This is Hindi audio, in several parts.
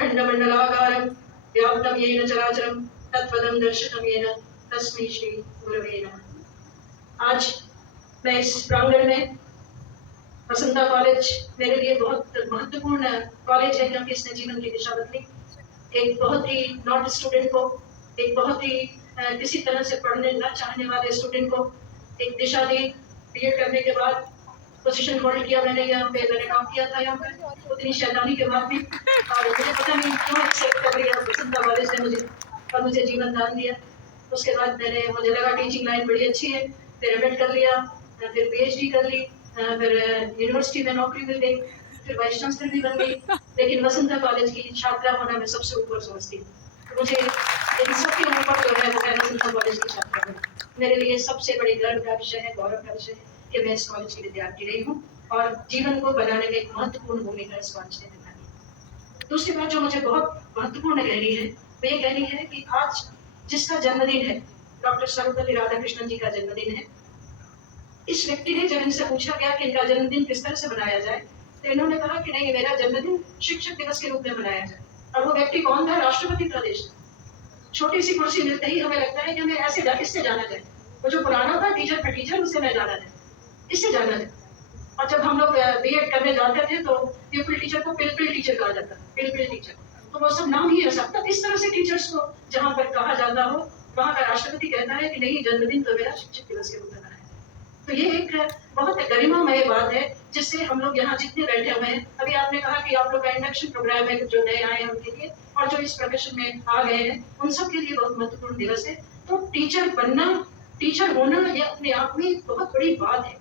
अखंडमंडलाकारं व्याप्तं येन चराचरं तत्पदं दर्शितं येन तस्मै श्री गुरवे नमः। आज मैं इस प्रांगण में वसंता कॉलेज मेरे लिए बहुत महत्वपूर्ण कॉलेज है, क्योंकि इसने जीवन की दिशा बदली। एक बहुत ही नॉट स्टूडेंट को, एक बहुत ही किसी तरह से पढ़ने न चाहने वाले स्टूडेंट को एक दिशा दी। बीएड करने के बाद पोजीशन होल्ड किया मैंने यहाँ पे, मैंने काम किया था यहाँ पर उतनी शैतानी के बाद भी, और मुझे पता नहीं क्यों एक्सेप्ट कर लिया वसंता कॉलेज ने मुझे, और मुझे जीवन दान दिया। उसके बाद मुझे लगा टीचिंग लाइन बड़ी अच्छी है, फिर एमएड कर लिया, फिर पीएचडी कर ली, फिर यूनिवर्सिटी में नौकरी मिल गई, फिर वाइस चांसलर भी बन गई। लेकिन वसंता कॉलेज की छात्रा होना मैं सबसे ऊपर समझती हूँ। तो मुझे इन सबके ऊपर जो है वो मैं वसंता कॉलेज की छात्रा हूँ। मेरे लिए सबसे बड़ी गर्व का विषय है, गौरव का विषय है कि मैं इस कॉलेज की विद्यार्थी रही हूँ, और जीवन को बनाने में एक महत्वपूर्ण भूमिका इस कॉलेज ने निभाई। दूसरी बात जो मुझे बहुत महत्वपूर्ण कह रही है वो ये कह रही है कि आज जिसका जन्मदिन है, डॉक्टर सर्वपल्ली राधाकृष्णन जी का जन्मदिन है। इस व्यक्ति ने जब इनसे पूछा गया कि इनका जन्मदिन किस तरह से मनाया जाए, तो इन्होंने कहा कि नहीं, मेरा जन्मदिन शिक्षक दिवस के रूप में मनाया जाए। और वो व्यक्ति कौन था? राष्ट्रपति प्रदेश। छोटी सी कुर्सी मिलते ही हमें लगता है कि हमें ऐसे इससे जाना जाए, वो जो पुराना था टीचर का टीचर, उससे मैं जाना जाए, इससे जाना जाए। और जब हम लोग बीएड करने जाते थे तो पीपल टीचर को पिलपिल टीचर कहा जाता, पिलपिल टीचर, तो वो सब नाम ही ऐसा। तब इस तरह से टीचर्स को जहाँ पर कहा जाता हो, वहाँ का राष्ट्रपति कहता है कि नहीं, जन्मदिन तो मेरा शिक्षक दिवस के रूप में मनाया। तो ये एक बहुत गरिमामय बात है, जिससे हम लोग यहाँ जितने बैठे हुए हैं, अभी आपने कहा कि आप लोग का इंडक्शन प्रोग्राम है, जो नए आए हैं उनके लिए, और जो इस प्रोफेशन में आ गए हैं उन सब के लिए बहुत महत्वपूर्ण दिवस है। तो टीचर बनना, टीचर होना, ये अपने आप में बहुत बड़ी बात है।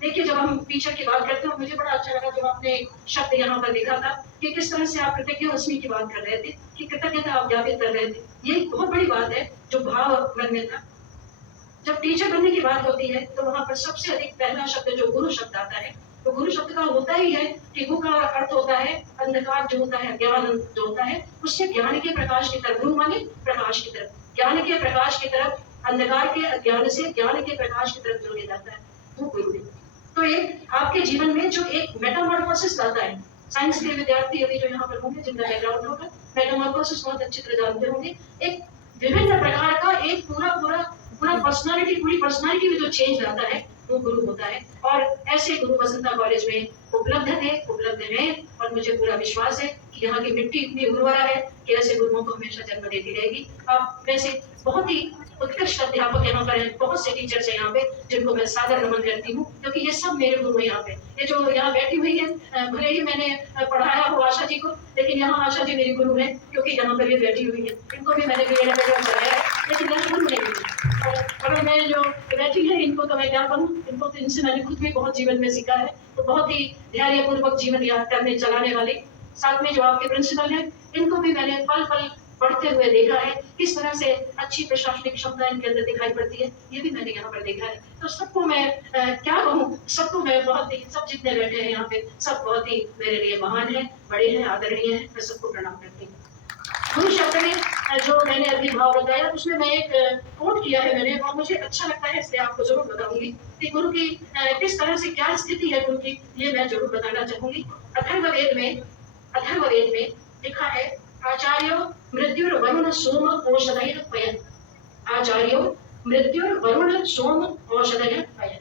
देखिए, जब हम टीचर की बात करते हैं, मुझे बड़ा अच्छा लगा जब आपने शब्द यहाँ पर लिखा था कि किस तरह से आप कृतज्ञ की बात कर रहे थे, कि कृतज्ञता आप ज्ञापित कर रहे थे। ये बहुत बड़ी बात है जो भाव मन में था। जब टीचर बनने की बात होती है तो वहां पर सबसे अधिक पहला शब्द जो गुरु शब्द आता है, तो गुरु शब्द का होता ही है कि गु का अर्थ होता है अंधकार, जो होता है ज्ञान जो होता है, उससे ज्ञान के प्रकाश की तरफ, गुरु माने प्रकाश की तरफ, ज्ञान के प्रकाश की तरफ, अंधकार के अज्ञान से ज्ञान के प्रकाश की तरफ जो ले जाता है, वो गुरु है। तो एक आपके जीवन में जो एक मेटामॉर्फोसिस लाता है, साइंस के विद्यार्थी अभी जो यहाँ पर होंगे, जिनका बैकग्राउंड होगा, मेटामॉर्फोसिस बहुत अच्छी तरह जानते होंगे। एक विभिन्न प्रकार का एक पूरा पर्सनालिटी, पूरी पर्सनालिटी में जो चेंज लाता है वो गुरु होता है। और ऐसे गुरु वसंता कॉलेज में उपलब्ध है, और मुझे पूरा विश्वास है कि यहाँ की मिट्टी इतनी उर्वरा है कि ऐसे गुरुओं को हमेशा जन्म देती रहेगी। अब वैसे बहुत ही उत्कृष्ट अध्यापक यहाँ पर हैं, बहुत से टीचर्स हैं यहाँ पे जिनको मैं सादर नमन करती हूँ, क्योंकि ये सब मेरे गुरु हैं यहाँ पे। ये जो यहाँ बैठी हुई है, भले ही मैंने पढ़ाया हो आशा जी को, लेकिन यहाँ आशा जी मेरी गुरु है, क्योंकि यहाँ पर ये बैठी हुई है। इनको भी मैंने बीएड में पढ़ाया है, लेकिन मेरे गुरु नहीं है। और मैं जो बैठी है, इनको तो मैं क्या कहूँ, इनको तो इनसे मैंने खुद भी बहुत जीवन में सीखा है। तो बहुत ही धैर्यपूर्वक जीवन याद करने चलाने वाले, साथ में जो आपके प्रिंसिपल हैं, इनको भी मैंने पल पल पढ़ते हुए देखा है, किस तरह से अच्छी प्रशासनिक क्षमता इनके अंदर दिखाई पड़ती है, ये भी मैंने यहाँ पर देखा है। तो सबको मैं क्या कहूँ, सबको मैं बहुत ही, सब जितने बैठे हैं यहाँ पे, सब बहुत ही मेरे लिए महान है, बड़े हैं, आदरणीय हैं, मैं सबको प्रणाम करती हूँ। गुरु शब्द में जो मैंने अभी भाव बताया, उसमें मैं एक कोट किया है मैंने, और मुझे अच्छा लगता है, इसलिए आपको जरूर बताऊंगी कि गुरु की किस तरह से क्या स्थिति है गुरु की, ये मैं जरूर बताना चाहूंगी। अथर्ववेद में लिखा है, आचार्यो मृत्युर्वरुण सोम औषधयः पयन्। आचार्यो मृत्युर्वरुण सोम औषधयः पयन्।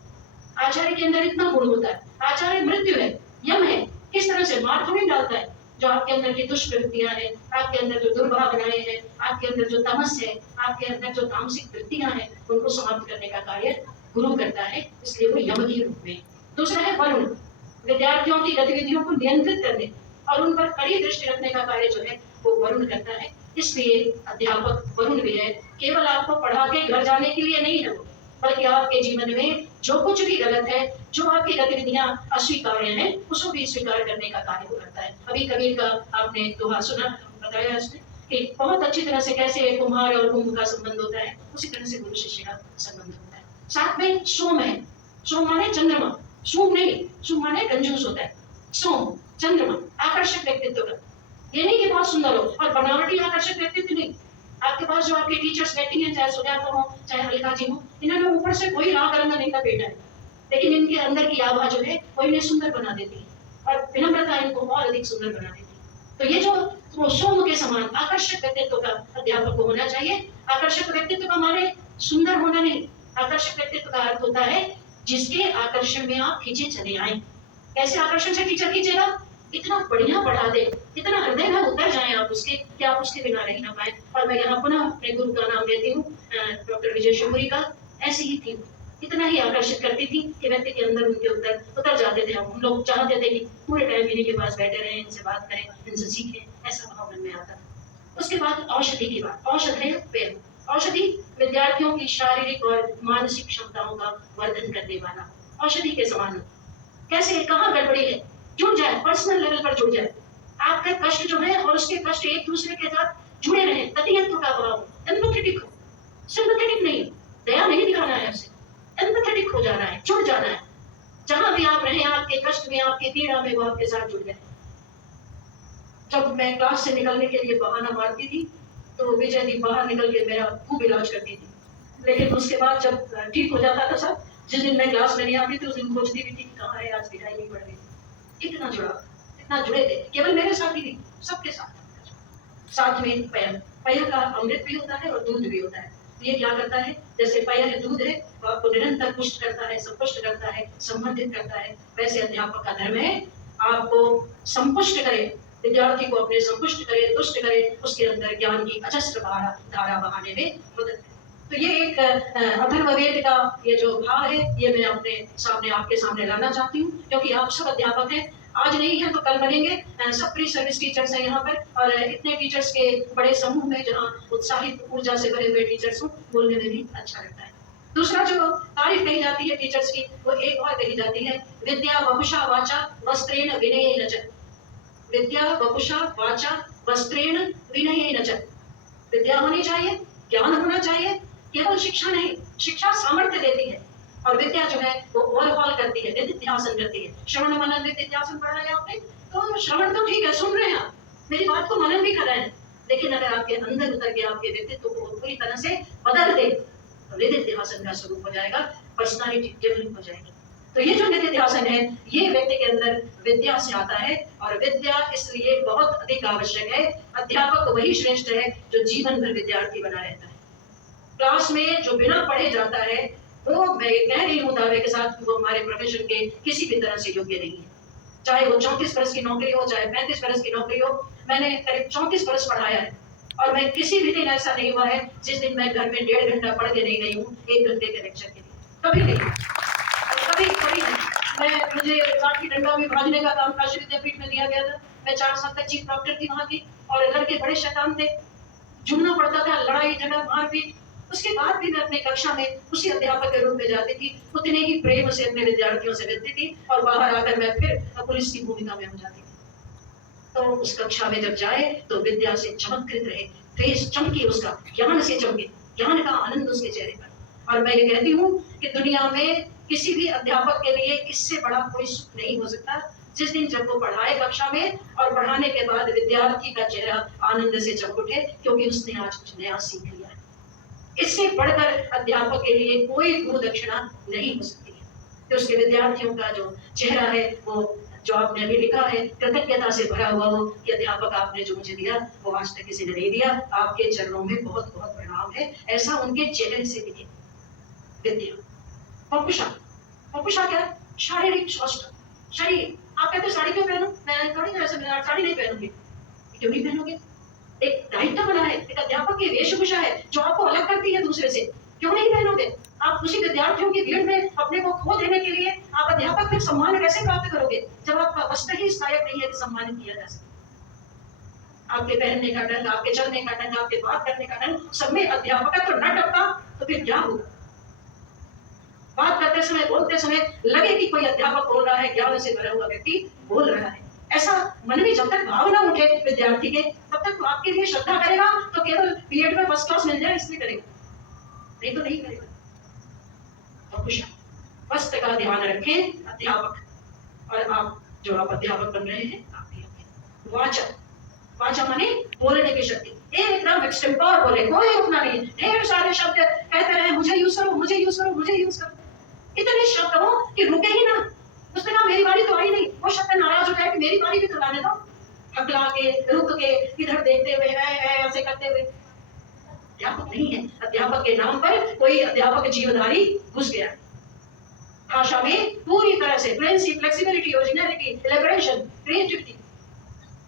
आचार्य के अंदर इतना गुण होता है। आचार्य मृत्यु है, यम है, किस तरह से मार थोड़ी डालता है। जो आपके अंदर की दुष्प्रवृत्तियां हैं, आपके अंदर जो दुर्भावनाएं हैं, आपके अंदर जो तमस है, आपके अंदर जो तामसिक वृत्तियां हैं, उनको समाप्त करने का कार्य गुरु करता है, इसलिए वो यम के रूप में। दूसरा है वरुण, विद्यार्थियों की गतिविधियों को नियंत्रित करने और उन पर कड़ी दृष्टि रखने का कार्य जो है वो वरुण करता है, इसलिए अध्यापक वरुण भी है। केवल आपको पढ़ा के घर जाने के लिए नहीं है वो, बल्कि आपके जीवन में जो कुछ भी गलत है, जो आपकी गतिविधियां अस्वीकार्य हैं, उसको भी स्वीकार करने का कार्य वो करता है। अभी कबीर का आपने दोहा सुना, बताया उसने कि बहुत अच्छी तरह से कैसे कुम्हार और कुंभ का संबंध होता है, उसी तरह से गुरु शिष्य का संबंध होता है। साथ में सोम है, सोम माने चंद्रमा, सोम नहीं, सोम माने कंजूस होता है। सोम चंद्रमा, आकर्षक व्यक्तित्व का, ये नहीं कि बहुत सुंदर हो, और बनावटी आकर्षक व्यक्तित्व नहीं। आपके पास जो आपके टीचर्स बैठी हैं, चाहे सुजाता हो चाहे हल्का जी हो, इन्होंने ऊपर से कोई राग रंग नहीं लपेटा है, लेकिन इनके अंदर की आभा जो है वो इन्हें सुंदर बना देती है, और विनम्रता इनको और अधिक सुंदर बना देती है। तो ये जो वो सोम के समान आकर्षक व्यक्तित्व का अध्यापक को होना चाहिए। आकर्षक व्यक्तित्व का माने सुंदर होना नहीं, आकर्षक व्यक्तित्व का अर्थ होता है जिसके आकर्षण में आप खींचे चले आए। कैसे आकर्षण से टीचर खींचेगा? इतना बढ़िया पढ़ा दे, इतना हृदय में उतर जाए आप उसके कि आप उसके बिना रह ना पाए। और मैं यहाँ पुनः अपने गुरु का नाम लेती हूँ, डॉक्टर विजय शिवपुरी का। ऐसी ही थी, इतना ही आकर्षित करती थी कि व्यक्ति के अंदर उनके उतर जाते थे। हम लोग चाहते थे कि पूरे टाइम इन्हीं के पास बैठे रहें, इनसे बात करें, इनसे सीखें, ऐसा भाव मन में आता था। उसके बाद औषधि की बात, औषधि पेय। औषधि विद्यार्थियों की शारीरिक और मानसिक क्षमताओं का वर्धन करने वाला औषधि के समान। कैसे, कहाँ गड़बड़ी है, जुड़ जाए, पर्सनल लेवल पर जुड़ जाए। आपका कष्ट जो है और उसके कष्ट एक दूसरे के साथ जुड़े रहे, ततियत्व का भाव, एम्पैथेटिक हो, सिंपैथेटिक नहीं, दया नहीं दिखाना है उसे, एम्पैथेटिक हो जाना है, जुड़ जाना है। जहां भी आप रहे, आपके कष्ट में, आपकी पीड़ा में, वो आपके साथ जुड़ जाए। जब मैं क्लास से निकलने के लिए बहाना मारती थी तो विजय दी बाहर निकल के मेरा खूब इलाज करती थी। लेकिन उसके बाद जब ठीक हो जाता था सब, जिस दिन मैं क्लास में नहीं आती थी उस दिन खोजती भी थी कहाँ है, आज विदाई नहीं पड़ रही। इतना जुड़ा, इतना जुड़े थे, केवल मेरे साथ ही नहीं, सबके साथ में पय। पय का अमृत भी होता है और दूध भी होता है। तो ये क्या करता है, जैसे पय है, दूध है, तो आपको निरंतर पुष्ट करता है, संपुष्ट करता है, संवर्धित करता है। वैसे अध्यापक का धर्म है आपको संपुष्ट करे, विद्यार्थी को अपने संपुष्ट करे, तुष्ट करे, उसके अंदर ज्ञान की अजस्र धारा बहाने में मदद करे। तो ये एक अथर्ववेद का ये जो भाव है, ये मैं अपने सामने, आपके सामने लाना चाहती हूँ, क्योंकि आप सब अध्यापक हैं। आज नहीं है तो कल बनेंगे। सब प्री सर्विस टीचर्स हैं यहाँ पर, और इतने टीचर्स के बड़े समूह में जहाँ उत्साहित ऊर्जा से भरे हुए टीचर्स हो, बोलने में भी अच्छा लगता है। दूसरा जो तारीफ कही जाती है टीचर्स की, वो एक और कही जाती है, विद्या वपुषा वाचा वस्त्रेण विनयेन च। विद्या वपुषा वाचा वस्त्रेण विनयेन च। विद्या होनी चाहिए, ज्ञान होना चाहिए। केवल शिक्षा नहीं, शिक्षा सामर्थ्य देती है, और विद्या जो है वो ओवरऑल करती है, निधिध्यासन करती है। श्रवण मनन निधिध्यासन पढ़ा है आपने, तो श्रवण तो ठीक है, सुन रहे हैं आप, मेरी बात को मनन भी कर रहे हैं, लेकिन अगर आपके अंदर उतर के आपके व्यक्तित्व को पूरी तरह से बदल दे तो निधिध्यासन का स्वरूप हो जाएगा, पर्सनालिटी डेवलप हो जाएगी। तो ये जो निधिध्यासन है, ये व्यक्ति के अंदर विद्या से आता है, और विद्या इसलिए बहुत अधिक आवश्यक है। अध्यापक वही श्रेष्ठ है जो जीवन भर विद्यार्थी बना रहता है। क्लास में जो बिना पढ़े जाता है, वो मैं कह रही हूँ दावे के साथ, वो हमारे प्रोफेशन के किसी भी तरह से योग्य नहीं है। चाहे वो 34 वर्ष की नौकरी हो, चाहे 35 वर्ष की नौकरी हो। मैंने करीब 34 वर्ष पढ़ाया है, और मैं किसी भी दिन ऐसा नहीं हुआ है जिस दिन मैं घर में 1.5 घंटा पढ़ के नहीं गई हूँ 1 घंटे के लेक्चर के लिए, कभी नहीं, कभी नहीं। मुझे लाठी डंडा में भाजने का काम काशी विद्यापीठ में दिया गया था। मैं 4 साल तक चीफ डॉक्टर थी वहाँ की, और लड़के बड़े शैतान थे, झूमना पड़ता था, लड़ाई झगड़ा मारपीट। उसके बाद भी मैं अपनी कक्षा में उसी अध्यापक के रूप में जाती थी, उतने ही प्रेम से अपने विद्यार्थियों से मिलती थी, और बाहर आकर मैं फिर पुलिस की भूमिका में हो जाती थी। तो उस कक्षा में जब जाए तो विद्या से चमत्कृत रहे, फेस चमके उसका, ज्ञान से चमके, ज्ञान का आनंद उसके चेहरे पर। और मैं ये कहती हूँ कि दुनिया में किसी भी अध्यापक के लिए इससे बड़ा कोई सुख नहीं हो सकता, जिस दिन जब वो पढ़ाए कक्षा में, और पढ़ाने के बाद विद्यार्थी का चेहरा आनंद से चमक उठे, क्योंकि उसने आज कुछ नया सीख लिया है। इससे बढ़कर अध्यापक के लिए कोई गुरु दक्षिणा नहीं हो सकती है। तो उसके विद्यार्थियों का जो चेहरा है, वो जो आपने अभी लिखा है, कृतज्ञता से भरा हुआ हो कि अध्यापक आपने जो मुझे दिया वो आज तक किसी ने नहीं दिया, आपके चरणों में बहुत बहुत प्रणाम है, ऐसा उनके चेहरे से दिखे। विद्या पपुषा, पपुषा क्या है? शारीरिक स्वास्थ्य, शरीर। आप कहते साड़ी क्यों पहनो? मैं थोड़ी ना ऐसे साड़ी नहीं पहनूंगी। क्यों नहीं पहनोगे? एक दायित्व बना है, एक अध्यापक की वेशभूषा है जो आपको अलग करती है दूसरे से। क्यों नहीं पहनोगे? आप उसी विद्यार्थियों की भीड़ में अपने को खो देने के लिए आप अध्यापक फिर सम्मान कैसे प्राप्त करोगे, जब आपका वस्त्र ही इस लायक नहीं है कि सम्मानित किया जा सके? आपके पहनने का ढंग, आपके चलने का ढंग, आपके बात करने का ढंग, सब में अध्यापक तो न टपका तो फिर क्या होगा? बात करते समय, बोलते समय लगे कि कोई अध्यापक बोल रहा है, ज्ञान से भरा हुआ व्यक्ति बोल रहा है, ऐसा मन में जब तक भाव ना उठे विद्यार्थी के, तब तक तो आपके लिए श्रद्धा करेगा तो केवल बीएड में फर्स्ट क्लास मिल जाए इसलिए करेगा, नहीं तो नहीं करेगा। वस्त्र का ध्यान रखें अध्यापक, और आप जो आप अध्यापक बन रहे हैं आप भी। वाचा, वाचा माने बोलने की शक्ति, एकदम एक्सटेम्पोर बोले, कोई रुकना नहीं। ढेर सारे शब्द कहते रहे, मुझे यूज करो, मुझे यूज करो, मुझे यूज करो, इतने शब्द हो कि रुके ही ना। उसने कहा मेरी बारी तो आई नहीं, वो शब्द नाराज हो जाए कि मेरी बारी भी तो लाने दो। हकला के, रुक के, इधर अध्यापक नहीं है। अध्यापक के नाम पर कोई अध्यापक जीवधारी घुस गया है। भाषा में पूरी तरह से fluency, flexibility, originality, elaboration, creativity,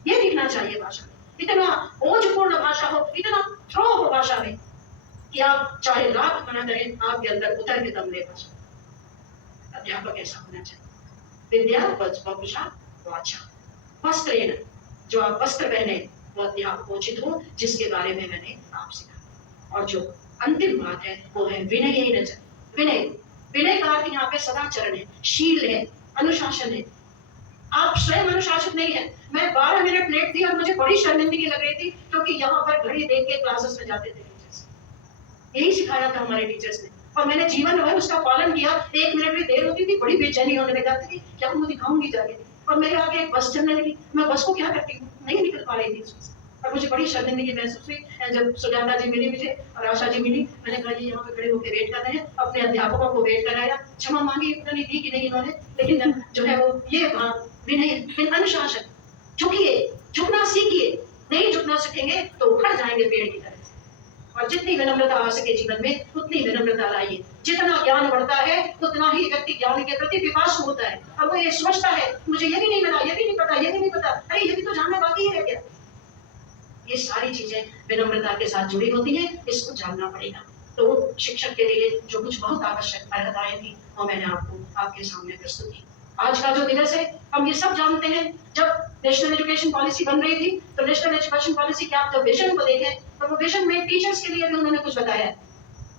ये दिखना चाहिए भाषा में। इतना ओजपूर्ण भाषा हो, इतना थ्रो हो भाषा में कि आप चाहे लाख मना करें, आपके अंदर उतर के दम ले भाषा। अध्यापक ऐसा होना चाहिए। विद्या वपुषा वाचा, वस्त्रेण, जो आप वस्त्र पहने वो अध्यापकोचित हो, जिसके बारे में मैंने आपसे कहा। और जो अंतिम बात है वो है विनय। विनय, विनय का अर्थ यहाँ पे सदाचरण है, शील है, अनुशासन है। आप स्वयं अनुशासित नहीं है। मैं 12 मिनट लेट थी और मुझे बड़ी शर्मिंदगी लग रही थी, क्योंकि यहाँ पर घड़ी देख के क्लासेस में जाते थे टीचर्स। यही सिखाया था हमारे टीचर्स ने, और मैंने जीवन भर उसका पालन किया। 1 मिनट भी देर होती थी बड़ी बेचैनी होने लग जाती थी, क्या मुझे दिखाऊंगी जाके। और मेरे आगे एक बस चलने लगी, मैं बस को क्या करती हूँ, नहीं निकल पा रही थी उसमें। और मुझे बड़ी शर्मिंदगी महसूस हुई जब सुजाता जी मिली मुझे और आशा जी मिली। मैंने कहा ये यहाँ पे खड़े होकर वेट कर रहे हैं, अपने अध्यापकों को वेट कराया। क्षमा मांगी, पता नहीं दी कि नहीं इन्होंने, लेकिन जो है वो ये विनय, अनुशासन। झुकिए, झुकना सीखिए। नहीं झुकना सीखेंगे तो उखड़ जाएंगे पेड़ की तरह। और जितनी विनम्रता आ सके जीवन में उतनी विनम्रता लाइए। जितना ज्ञान बढ़ता है उतना ही व्यक्ति ज्ञान के प्रति पिपासु होता है, और वो ये सोचता है मुझे ये भी नहीं मिला, ये भी नहीं पता, ये भी नहीं पता, अरे ये भी तो जानना बाकी है क्या। ये सारी चीजें विनम्रता के साथ जुड़ी होती हैं, इसको जानना पड़ेगा। तो शिक्षक के लिए जो कुछ बहुत आवश्यक अर्हताएं थी वो मैंने आपको आपके सामने प्रस्तुत की। आज का जो दिवस है, हम ये सब जानते हैं, जब नेशनल एजुकेशन पॉलिसी बन रही थी तो नेशनल एजुकेशन पॉलिसी के आप जब विजन को देखें तो वो विजन में टीचर्स के लिए भी उन्होंने कुछ बताया है,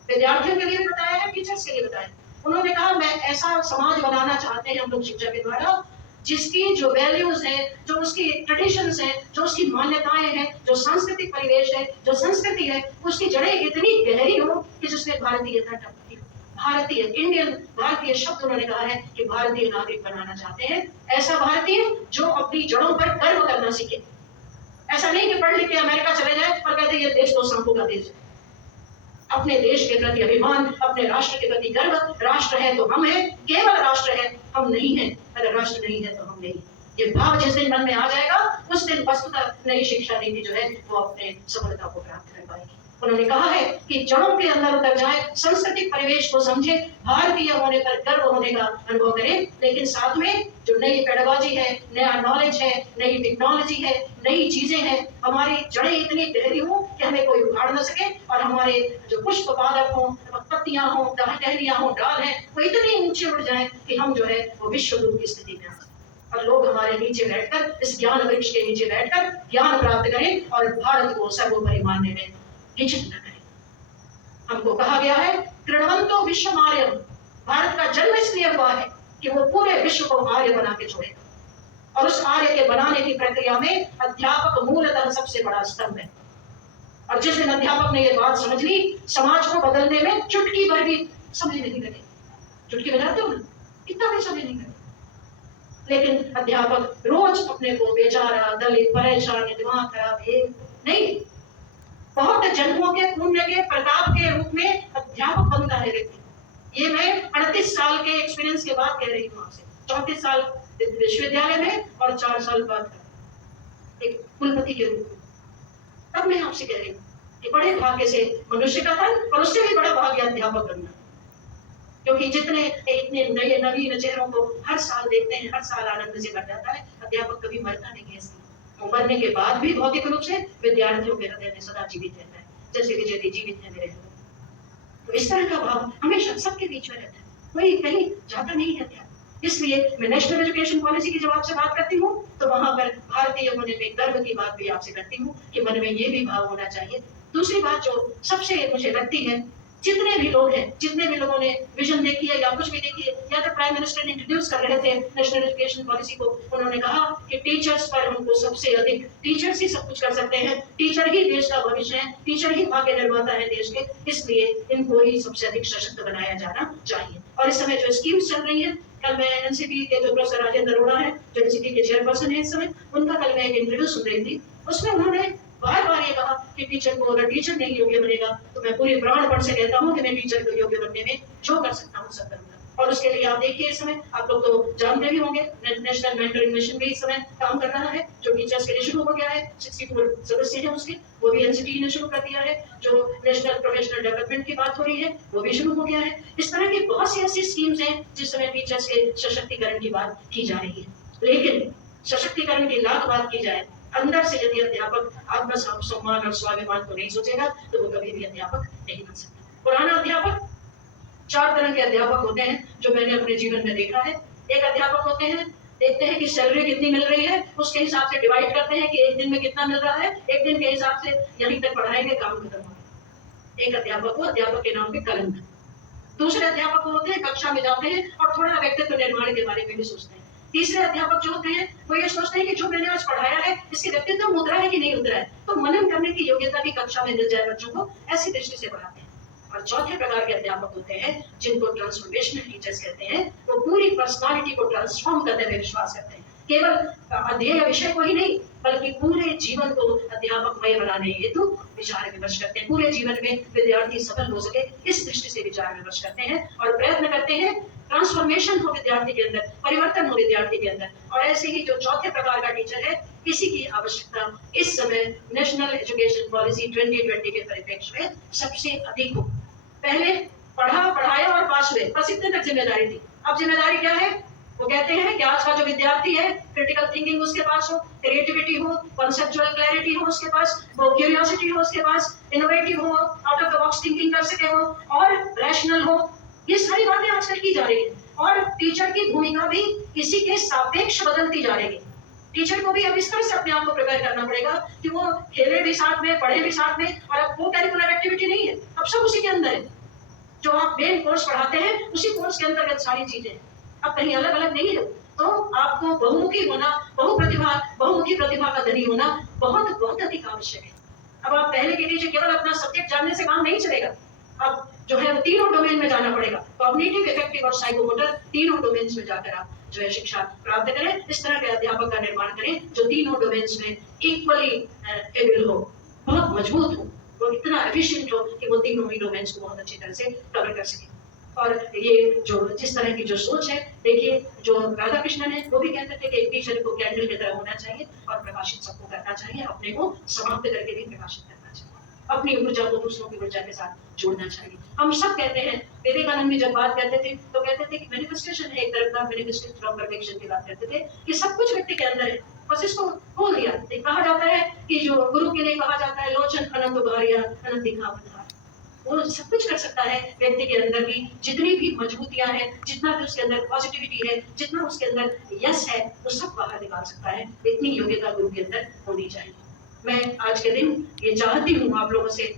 विद्यार्थियों के लिए भी बताया है, टीचर्स के लिए बताया। उन्होंने कहा मैं ऐसा समाज बनाना चाहते हैं हम लोग शिक्षा के द्वारा जिसकी जो वैल्यूज है, जो उसकी ट्रेडिशंस है, जो उसकी मान्यताएं हैं, जो सांस्कृतिक परिवेश है, जो संस्कृति है, उसकी जड़ें इतनी गहरी हो कि जिसमें भारतीयता टपकती हो। भारतीय, इंडियन, भारतीय शब्द उन्होंने कहा है कि भारतीय नागरिक बनाना चाहते हैं। ऐसा भारतीय जो अपनी जड़ों पर गर्व करना सीखे। ऐसा नहीं कि पढ़ लिख के अमेरिका चले जाए और कहते ये देश तो सांपों का देश है। अपने देश के प्रति अभिमान, अपने राष्ट्र के प्रति गर्व। राष्ट्र है तो हम हैं, केवल राष्ट्र है, हम नहीं हैं। अगर राष्ट्र नहीं है तो हम नहीं। ये भाव जिस दिन मन में आ जाएगा उस दिन वस्तुतः नई शिक्षा नीति जो है वो अपने सफलता को प्राप्त कर पाएगी। उन्होंने कहा है कि जड़ों के अंदर उतर जाए, सांस्कृतिक परिवेश को समझे, भारतीय होने पर गर्व होने का अनुभव करें, लेकिन साथ में जो नई पेडागॉजी है, नया नॉलेज है, नई टेक्नोलॉजी है, नई चीजें हैं, हमारी जड़ें इतनी गहरी हो कि हमें कोई उखाड़ न सके, और हमारे जो पुष्प पादप हो, पत्तियां हो, टहनियां हो, डाल है, वो इतनी ऊंचे उड़ जाए कि हम जो है वो विश्व गुरु की स्थिति में आ जाए और लोग हमारे नीचे बैठकर, इस ज्ञान वृक्ष के नीचे बैठकर ज्ञान प्राप्त करें और भारत को सर्वोपरि मानने में हिचक न करें। हमको कहा गया है कृण्वन्तो विश्वम आर्यम, भारत का जन्म इसलिए हुआ है कि वो पूरे विश्व को आर्य बना के छोड़ेगा। और उस आर्य के बनाने की प्रक्रिया में अध्यापक मूलतः सबसे बड़ा स्तंभ है। और जिस दिन अध्यापक ने ये बात समझ ली, समाज को बदलने में चुटकी भर भी समय नहीं लगे। चुटकी बजाते हो ना, इतना भी समय नहीं लगे। लेकिन अध्यापक रोज अपने को बेचारा, दलित, परेशान, दिमाग खराब है नहीं, बहुत जन्मों के पुण्य के प्रताप के रूप में अध्यापक बनता है व्यक्ति। ये मैं 38 साल के एक्सपीरियंस के बाद कह रही हूँ आपसे। 34 साल विश्वविद्यालय में और 4 साल बाद एक कुलपति के रूप में। तब मैं आपसे कह रही हूँ कि बड़े भाग्य से मनुष्य का था, और उससे भी बड़ा भाग्य अध्यापक बनना, क्योंकि जितने इतने नए नवीन चेहरों को हर साल देखते हैं, हर साल आनंद से भर जाता है। अध्यापक कभी मरता नहीं है, मरने के बाद भी भौतिक रूप से विद्यार्थियों के हृदय में सदा जीवित रहता है, जैसे विजय जीवित है मेरे हृदय। तो इस तरह का भाव हमेशा सबके बीच में रहता है, कोई कहीं जाता नहीं रहता। इसलिए मैं नेशनल एजुकेशन पॉलिसी की जब आपसे बात करती हूँ तो वहां पर भारतीय होने में गर्व की बात भी आपसे करती हूँ कि मन में ये भी भाव होना चाहिए। दूसरी बात जो सबसे मुझे लगती है, जितने भी लोग हैं, जितने भी लोगों ने विजन देखी है या कुछ भी देखी है, या तो प्राइम मिनिस्टर इंट्रोड्यूस कर रहे थे नेशनल एजुकेशन पॉलिसी को, उन्होंने कहा कि टीचर्स पर हमको सबसे अधिक, टीचर्स ही सब कुछ कर सकते हैं, टीचर ही देश का भविष्य है, टीचर ही भाग्य निर्माता है देश के, इसलिए इनको ही सबसे अधिक सशक्त बनाया जाना चाहिए। और इस समय जो स्कीम्स चल रही है, कल मैं एनसीपी के जो प्रोफेसर राजेंद्र अरोड़ा है, जो एनसीपी के चेयरपर्सन है इस समय, उनका कल मैं एक इंटरव्यू सुन रही थी। उसमें उन्होंने बार बार ये कहा कि टीचर को, अगर टीचर नहीं योग्य बनेगा तो मैं पूरे प्राणपण से कहता हूँ कि मैं टीचर को योग्य बनने में जो कर सकता हूँ सब करूंगा। और उसके लिए आप देखिए इस समय आप लोग तो जानते भी होंगे नेशनल मेंटरिंग मिशन भी इस समय काम कर रहा है, जो टीचर्स के लिए शुरू हो गया है। 64 सदस्य हैं उसके, वो भी एनसीटी ने शुरू कर दिया है। जो नेशनल प्रोफेशनल डेवलपमेंट की बात हो रही है वो भी शुरू हो गया है। इस तरह की बहुत सी ऐसी स्कीम्स हैं जिस समय टीचर्स के सशक्तिकरण की बात की जा रही है। लेकिन सशक्तिकरण की लाख बात की जाए, अंदर से यदि अध्यापक आत्म सम्मान और स्वाभिमान को नहीं सोचेगा तो वो कभी भी अध्यापक नहीं बन सकता। पुराना अध्यापक, 4 तरह के अध्यापक होते हैं जो मैंने अपने जीवन में देखा है। एक अध्यापक होते हैं, देखते हैं कि सैलरी कितनी मिल रही है, उसके हिसाब से डिवाइड करते हैं कि एक दिन में कितना मिल रहा है, एक दिन के हिसाब से यहीं तक पढ़ाएंगे, काम खत्म होगा। एक अध्यापक, वो अध्यापक के नाम पे कलंक। दूसरे अध्यापक होते हैं कक्षा में जाते हैं और थोड़ा व्यक्तित्व निर्माण के बारे में भी सोचते हैं। तीसरे अध्यापक जो होते हैं वो ये सोचते हैं कि जो मैंने आज पढ़ाया है इसके व्यक्तित्व में उतरा है कि नहीं उतरा है, तो मनन करने की योग्यता भी कक्षा में मिल जाए बच्चों को, ऐसी दृष्टि से पढ़ाते हैं। और चौथे प्रकार के अध्यापक होते हैं जिनको ट्रांसफॉर्मेशनल टीचर्स कहते हैं। वो पूरी पर्सनालिटी को ट्रांसफॉर्म करने में विश्वास करते हैं, केवल अध्ययन विषय को ही नहीं बल्कि पूरे जीवन को अध्यापकमय बनाने हेतु विचार विमर्श करते हैं। पूरे जीवन में विद्यार्थी सफल हो सके इस दृष्टि से विचार विमर्श करते हैं और प्रयत्न करते हैं ट्रांसफॉर्मेशन हो विद्यार्थी के अंदर, परिवर्तन हो विद्यार्थी के अंदर। और ऐसे ही जो चौथे प्रकार का टीचर है, इसी की आवश्यकता इस समय नेशनल एजुकेशन पॉलिसी 2020 के परिप्रेक्ष्य में सबसे अधिक हो। पहले पढ़ाया और पास हुए, बस इतने तक जिम्मेदारी थी। अब जिम्मेदारी क्या है? वो कहते हैं कि आज का जो विद्यार्थी है, क्रिटिकल थिंकिंग उसके पास हो, क्रिएटिविटी हो, कॉन्सेप्चुअल क्लैरिटी हो उसके पास, वो क्यूरियोसिटी हो उसके पास, इनोवेटिव हो, out of the box thinking कर सके हो और रैशनल हो। ये सारी बातें आजकल की जा रही है और टीचर की भूमिका भी इसी के सापेक्ष बदलती जा रही है। टीचर को भी अब इस तरह से अपने आप को प्रिपेयर करना पड़ेगा कि वो खेले भी साथ में, पढ़े भी साथ में, और अब वो करिकुलर एक्टिविटी नहीं है, अब सब उसी के अंदर है। जो आप मेन कोर्स पढ़ाते हैं उसी कोर्स के अंतर्गत सारी चीजें, अब कहीं अलग अलग नहीं है। तो आपको बहुमुखी होना, बहुमुखी प्रतिभा का धनी होना बहुत बहुत अधिक आवश्यक है। अब आप पहले के टीचर केवल अपना सब्जेक्ट जानने से काम नहीं चलेगा, अब जो है तीनों डोमेन में जाना पड़ेगा। कॉग्निटिव, इफेक्टिव और साइकोमोटर, तीनों डोमेन्स में जाकर आप जो है शिक्षा प्राप्त करें। इस तरह के अध्यापक का निर्माण करें जो तीनों डोमेन्स में इक्वली एबल हो, बहुत मजबूत हो, वो इतना एफिशिएंट हो कि वो तीनों ही डोमेन्स को बहुत अच्छी तरह से कवर कर सके। और ये जो जिस तरह की जो सोच है, देखिए जो राधा कृष्णन है वो भी कहते थे कि एक टीचर को कैंडल की तरह होना चाहिए और प्रकाशित सबको करना चाहिए, अपने को समाप्त करके भी प्रकाशित करना चाहिए, अपनी ऊर्जा को दूसरों की ऊर्जा के साथ जोड़ना चाहिए। हम सब कहते हैं, विवेकानंद भी जब बात करते थे तो कहते थे कि मैनिफेस्टेशन है एक तरफ का, मैनिफेस्टेशन फ्रॉम परफेक्शन की बात करते थे कि सब कुछ व्यक्ति के अंदर है, बस इसको खोल दिया। कहा जाता है कि जो गुरु के लिए कहा जाता है लोचन अनंत भारिया अनंत दिखावत, वो सब कुछ कर सकता है। व्यक्ति के अंदर भी जितनी भी मजबूतियां हैं, जितना भी उसके अंदर पॉजिटिविटी है, जितना उसके अंदर यस है, वो सब बाहर निकाल सकता है। इतनी योग्यता गुरु के अंदर होनी चाहिए। मैं आज के दिन ये चाहती हूँ आप लोगों से,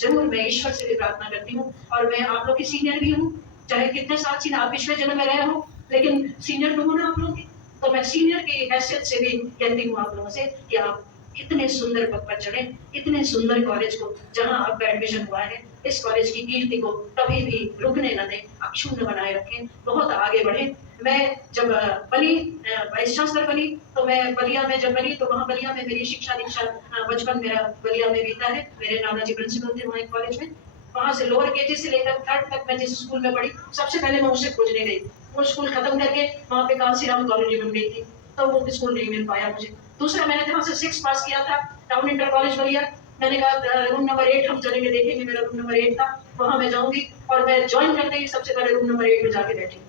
जरूर मैं ईश्वर से भी प्रार्थना करती हूँ, और मैं आप लोग की सीनियर भी हूँ, चाहे कितने साल से आप पिछले जन्म में रहे हो, लेकिन सीनियर तो हूँ ना आप लोगों की, तो मैं सीनियर की हैसियत से भी कहती हूँ आप लोगों से कि आप इतने सुंदर पद पर चढ़े, इतने सुंदर कॉलेज को जहां आपका एडमिशन हुआ है, इस कॉलेज की कीर्ति को कभी भी रुकने न दें, अक्षुण्ण बनाए रखें, बहुत आगे बढ़े। मैं जब बनी वाइस चांसलर बनी तो मैं बलिया में जब बनी तो वहाँ बलिया में मेरी शिक्षा दीक्षा बचपन मेरा बलिया में बीता है। मेरे नाना जी प्रिंसिपल थे वहाँ कॉलेज में। वहाँ से लोअर केजी से लेकर 3rd तक मैं जिस स्कूल में पढ़ी, सबसे पहले मैं उसे खोजने गई। वो स्कूल खत्म करके वहाँ पे कांसीराम कॉलोनी बन गई थी, तो वो स्कूल नहीं मिल पाया मुझे। दूसरा मैंने जहाँ से 6 पास किया था, टाउन इंटर कॉलेज बलिया, मैंने कहा रूम नंबर 8 हम चलेंगे देखेंगे, मेरा रूम नंबर 8 था, वहाँ मैं जाऊंगी। और मैं ज्वाइन करते ही सबसे पहले रूम नंबर 8 में जाके बैठी।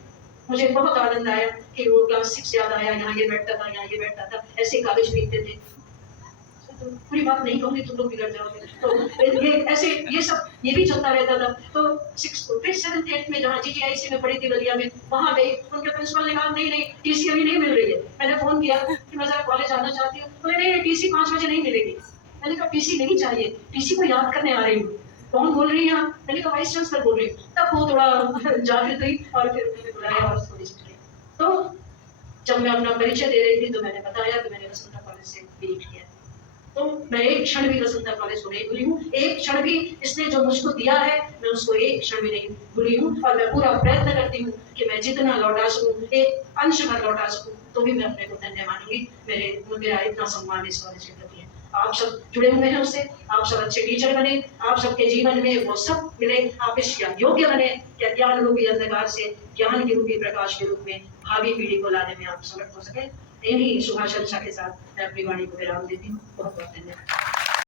मुझे बहुत आनंद आया कि वो क्लास 6 याद आया, यहाँ ये बैठता था, यहाँ ये बैठता था, ऐसे कॉलेज बीतते थे। तो पूरी बात नहीं कहूंगी, तुम लोग बिगड़ जाओगे। तो ये ऐसे ये सब ये भी चलता रहता था। तो 6th, 7th, 8th में जहाँ GGIC में पढ़ी थी बलिया में, वहाँ गई, उनके प्रिंसिपल ने कहा नहीं टीसी अभी नहीं मिल रही है। मैंने फोन किया कि मैं जरा कॉलेज आना चाहती हूँ, बोले नहीं टीसी 5 बजे नहीं मिलेगी। मैंने कहा टीसी नहीं चाहिए, टीसी को याद करने आ रही हूँ। कौन बोल रही है आप? मैंने कहा वाइस चांसलर बोल रही हूँ। तब वो थोड़ा जागृत हुई और फिर उन्होंने बुलाया और थोड़ी सी। तो जब मैं अपना परिचय दे रही थी तो मैंने बताया कि मैंने वसंता कॉलेज से बीए किया। तो मैं एक क्षण भी वसंता कॉलेज को नहीं भूली हूँ, एक क्षण भी इसने जो मुझको दिया है मैं उसको एक क्षण भी नहीं भूली हूँ। और मैं पूरा प्रयत्न करती हूँ कि मैं जितना लौटा सकूँ, एक अंश भर लौटा सकूँ, तो भी मैं अपने को धन्य मानूंगी। मेरा इतना सम्मान इस कॉलेज के प्रति है। आप सब जुड़े हुए हैं उससे, आप सब अच्छे टीचर बने, आप सबके जीवन में वो सब मिले, आप इस योग्य बने कि अज्ञान रूपी अंधकार से ज्ञान के रूपी प्रकाश के रूप में भावी पीढ़ी को लाने में आप समर्थ हो सके। इन्हीं शुभाशंसा के साथ मैं अपनी वाणी को विराम देती हूँ। बहुत बहुत धन्यवाद।